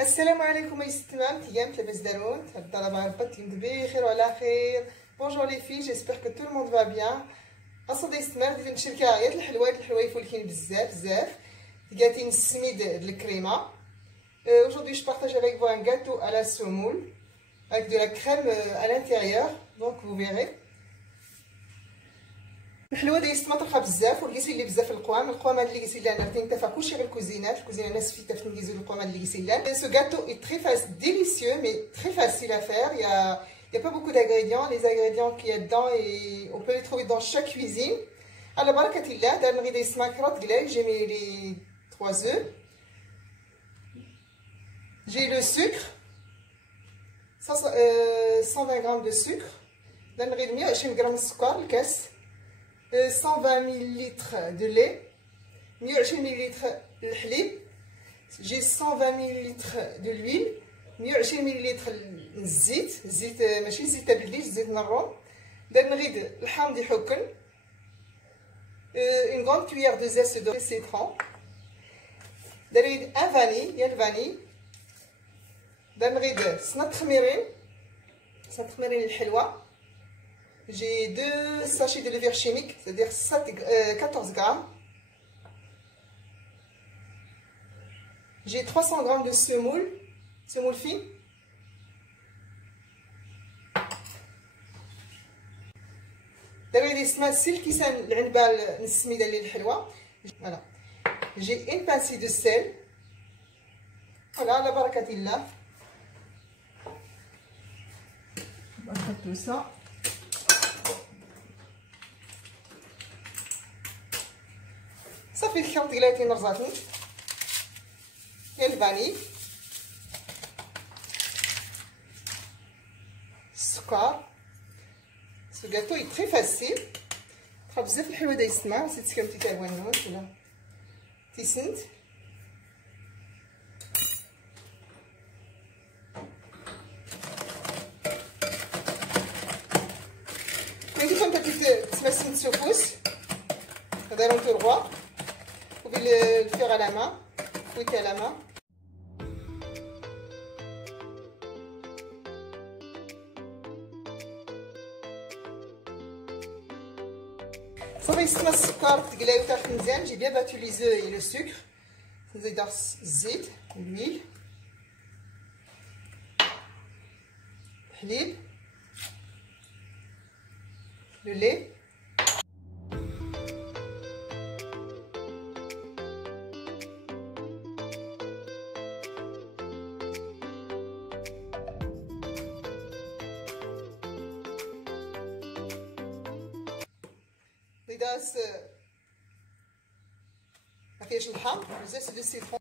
السلام عليكم اي ستمام تيام لاباس دارون الطلبه ربات يمد بخير وعلى خير. بونجور لي في جيسبر كو تو الموند فا بيان. اصلا ستمام ديال نشركه عيط الحلويات ولكن بزاف تقاتين السميد الكريمه. Aujourd'hui je partage avec vous un gâteau à la semoule avec de la crème à l'intérieur, donc vous verrez. الحلوه ديال السما طرحه بزاف ولقيتي لي بزاف القوام هاد اللي قلتي لي انا تنتفع كلشي غير الكوزينه ناس فيتا في نجيزو القوام اللي قلتي لي. Ce gâteau est très facile, délicieux mais très facile à faire. Il y a pas beaucoup d'ingrédients. Les ingrédients qu'il y a dedans et on peut les trouver dans chaque cuisine. على بركه الله. دابا نغير السما كرات قلاي. J'ai mis les 3 œufs. J'ai le sucre 120 grammes de sucre. نغير 120 غرام السكر الكاس. 120 ml de lait, 120 ml de halib, j'ai 120 ml de l'huile, 120 ml de زيت ماشي زيت بلدي زيت نروم. نغيد الحامض يحكن une grande cuillère de zeste de citron. نغيد un vanille ديال الفاني. نغيد سنة تخميرين الحلوه. J'ai 2 sachets de levure chimique, c'est-à-dire 14 grammes. J'ai 300 grammes de semoule fine. Voilà. J'ai une pincée de sel. Voilà, la barakatillah. On va faire tout ça. صافي الخلط قلاتي رزاتني ديال الفاني السكر. سو غاتو اي تري فاسيل طرا بزاف الحلوه دايز السما. نسيت كامتي تاع الوانوت ولا تيسنت. ملي كنت تمسنت سوفوس هذا رون تورغوا. Vous pouvez le faire à la main, fouetter à la main. صافي السما السكر تقلاو تاخد مزيان. جي بيان باتو لي زو اي لو سكر. نزيد الزيت الويل الحليب لو لي. داس ما فيهاش الحامض زيت دو سيترون.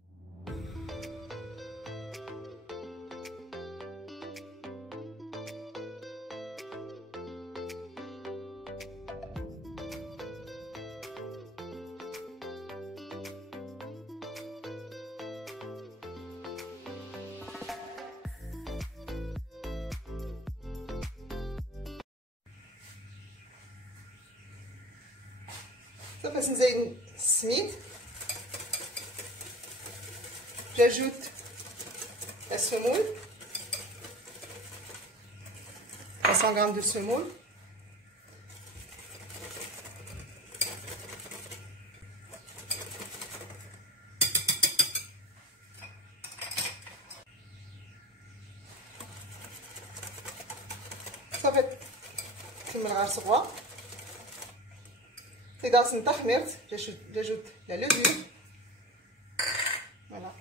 باش نزين السميد. j'ajoute la semoule 300 grammes de semoule. صافي كمل غير صغوه. Dans une tahmert, j'ajoute la levure. Voilà.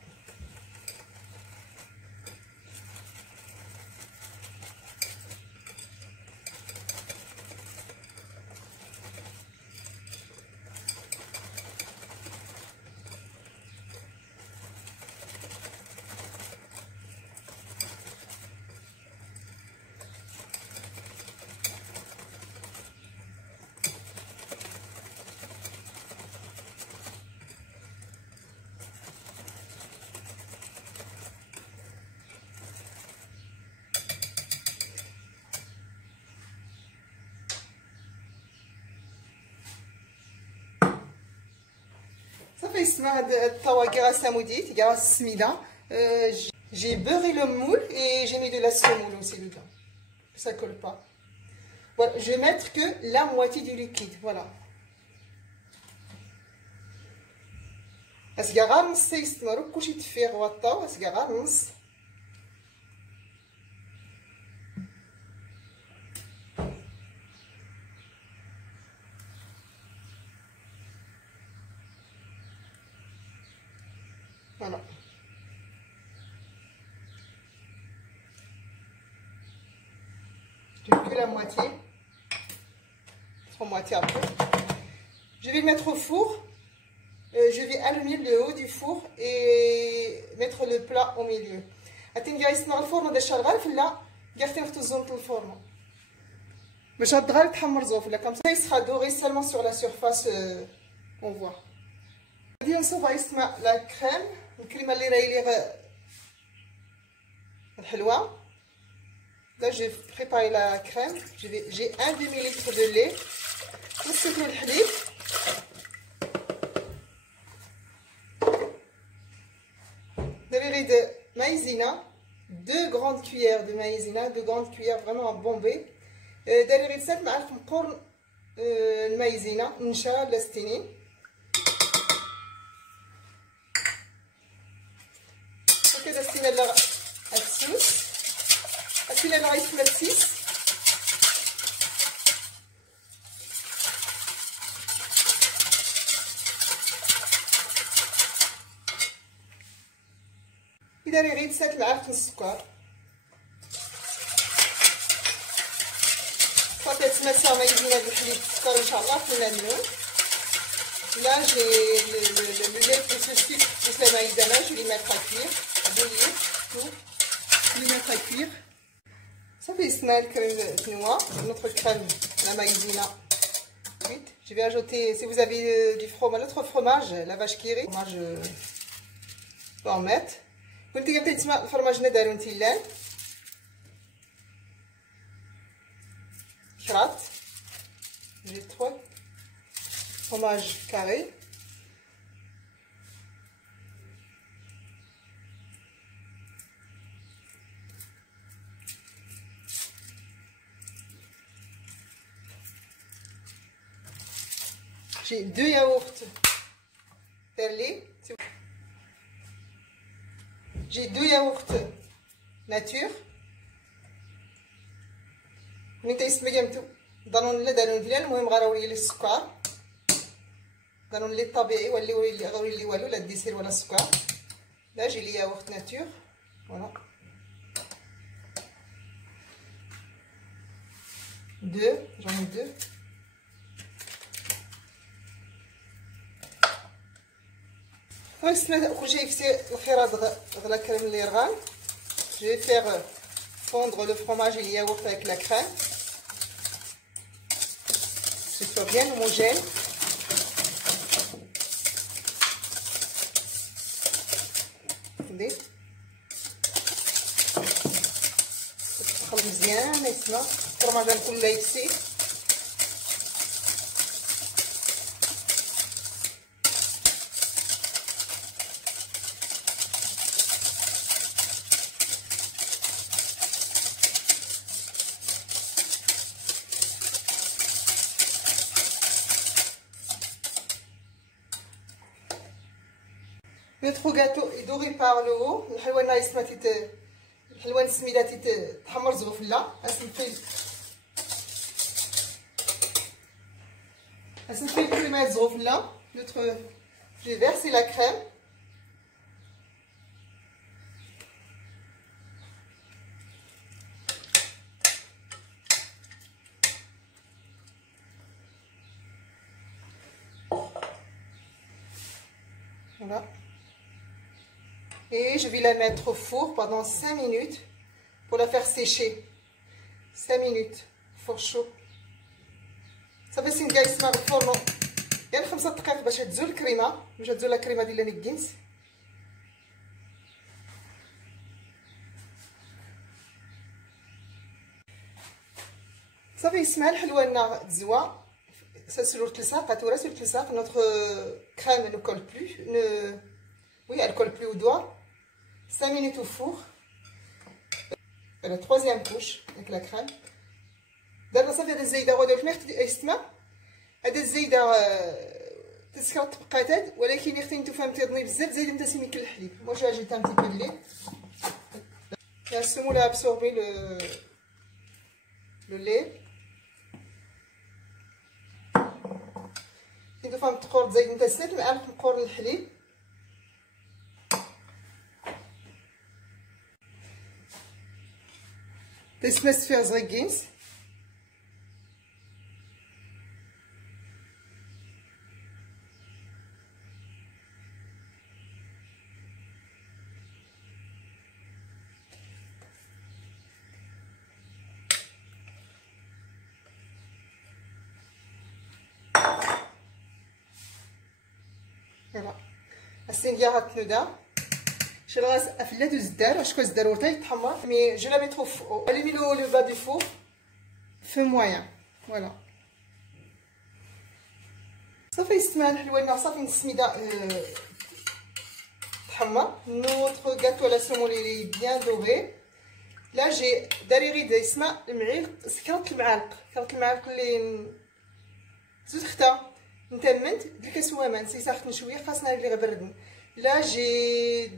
صافي سما هاد الطاوة كي غاساموديت كي غاسميدة. J'ai beurré le moule et j'ai mis de la semoule aussi dedans. Ça colle pas. Voilà, je vais mettre que la moitié du liquide. Voilà. أسقى غير نص يستمروا كلشي يتفيغ هو الطاو. أسقى غير نص. Voilà. Je fais que la moitié. Trois moitiés après. Je vais le mettre au four. Je vais allumer le haut du four et mettre le plat au milieu. Attends, يسمع الفرن هذا شغال فلا قاعدين نحطوا الزنط الفرن باش هاد الدغال تحمر زوفلا comme ça il sera doré seulement sur la surface on voit. غادي نصوب يسمع لا كريم الكريمه اللي راهي لي الحلوه. Là j'ai préparé la crème. J'ai un demi-litre de lait. نصفوا الحليب. de maïzena, 2 grandes cuillères de maïzena, 2 grandes cuillères vraiment à bomber. دايرين 7 معالق مقرن المايزينا نشا لاستينين. هكذا ستينا لا السوس ستينا لا غيسمى السيس. دايرين غير 7 معالق السكر. صافي تماسا مايزينا بالحليب السكر ان شاء الله في المنون. Là j'ai le lait plus le sucre plus la maïzena, je vais les mettre à cuire, à bouillir tout. Je vais les mettre à cuire. Ça fait smell crème de noix, notre crème, la maïzena. Vite. Je vais ajouter, si vous avez du fromage, l'autre fromage, la vache qui rit, fromage, je peux en mettre. كنت قلت تسمع الفرماج دارو نتيلان شراط. J'ai 3 fromages carrés. J'ai 2 yaourts perlés. J'ai 2 yaourts nature. من تيسمى جامتو ضروري لا دارون ديال المهم غنوري لي السكر دارون لي الطبيعي ولا غنوري لي والو لا الديسير ولا السكر. لا جي لي ياغورت ناتور فوالا 2 j'en ai 2. Je vais faire fondre le fromage et le yaourt avec la crème. Que ce soit bien homogène. Attendez. تخلط مزيان يسمى الفرماج كله يفسي. Notre gâteau est doré par le haut. الحلوه نايس ما الحلوه السميده تحمر زغفله. اسنفي الكريمه زغفله. Notre je vais verser la crème. Voilà. Et je vais la mettre au four pendant 5 minutes pour la faire sécher. 5 minutes, four chaud. Ça fait سين جاي يسمع الفرن يعني 5 دقائق باش تزول الكريمه باش تزول الكريمه ديال النكينس. صافي يسمع الحلوه لنا تزوى ça sur le sac, à tout sur le sac, notre crème ne colle plus, oui, elle colle plus au doigt. 5 minutes au four. La troisième couche avec la crème. دابا صافي هاد الزايده غادي نحط يستمع هاد الزايده تسكر تبقاتات ولكن اختي نتو فهمتي بزاف زايد نتا سيميك الحليب moi j'ai ajouté un petit peu de lait. La semoule a absorbé le lait. نتو فهم تقور زايد نتا 6 معالق مقور الحليب. تسمس فيها زغيكينس. فوالا السين ديالها تنودا شي الغاز افلات وزدار واش كزدار حتى يتحمر مي جو لا ميترو فو الومينو لو با دو فور في مويان فوالا صافي يستمع الحلوه صافي السميده تحمر نوتر غاتو لا سومول لي بيان دوغي لا جي داري غير يسمع المعلق سكرت المعالق اللي زوج ختا نتمنت الكاس وامان سي ساخت شويه خاصنا اللي غبردن. Là j'ai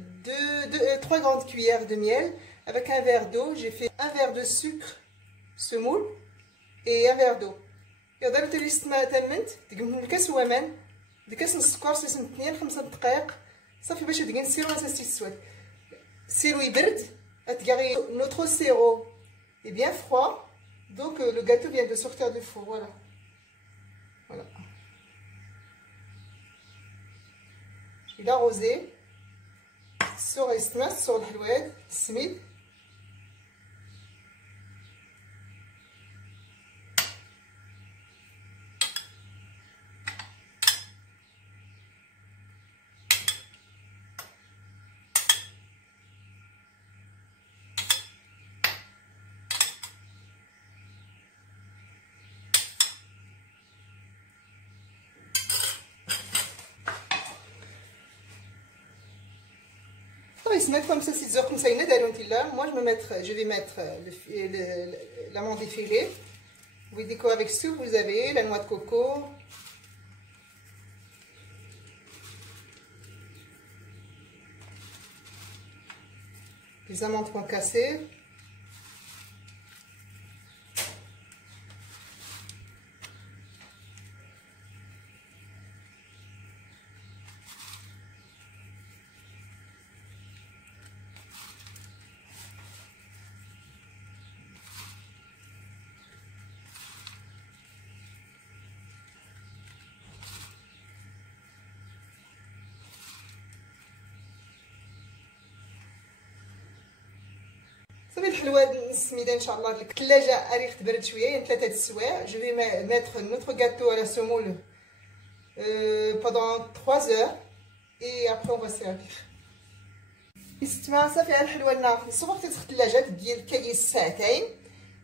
3 grandes cuillères de miel avec un verre d'eau. J'ai fait un verre de sucre semoule et un verre d'eau. يقدر تليستما تمنت تقمن الكاس وامان الكاس السكر سيسم 2-5 دقائق صافي باش تقين سيرو اساسي السواد سيرو يبرد تلقاي notre sirop est bien froid donc le gâteau vient de sortir du four. Voilà il a arrosé sur السماس sur الحلويات السميد. Il se met comme ça 6 heures comme ça. Moi je vais mettre l'amande effilée. Vous décorez avec ce que vous avez, la noix de coco. Les amandes concassées. صافي الحلوه السميده ان شاء الله. الثلاجه اريح تبرد شويه 3 السوايع. جو في mettre notre gâteau à la semoule pendant 3 heures et après on va servir. يستمع صافي الحلوه لنا صبغت في الثلاجه ديال كايس ساعتين.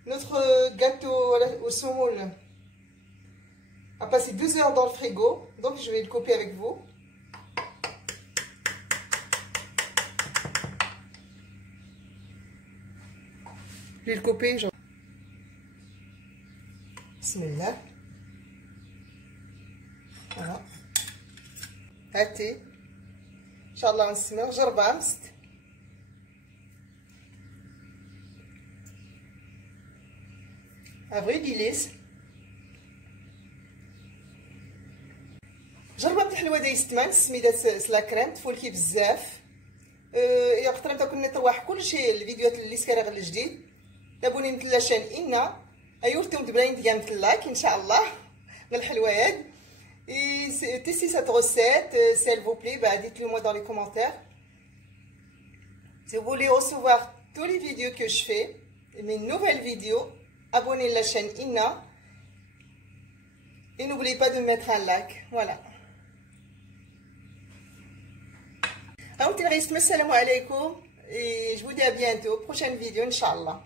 notre gâteau au semoule a passé 2 heures dans le frigo donc je vais le couper avec vous. Je vais le couper. Bismillah. Voilà. هاتي ان شاء الله نستمر جربها مست افري ديليس. جربت الحلوه ديال الستمان السميده سلا كريم تفولكي بزاف. يا اخترم تكون نطوح كلشي الفيديوهات اللي سكاره غير الجديد. تابوني مثل لاشين إنا أيورتم تبراين ديال مثل لايك إن شاء الله من الحلويات. Testez cette recette, si elle vous plaît, bah dites-le moi dans les commentaires. Si vous voulez recevoir tous les vidéos que je fais, mes nouvelles vidéos, abonnez la chaîne Inna et n'oubliez pas de mettre un like. Voilà. Assalamu alaikum et je vous dis à bientôt. Prochaine vidéo, Inch'Allah.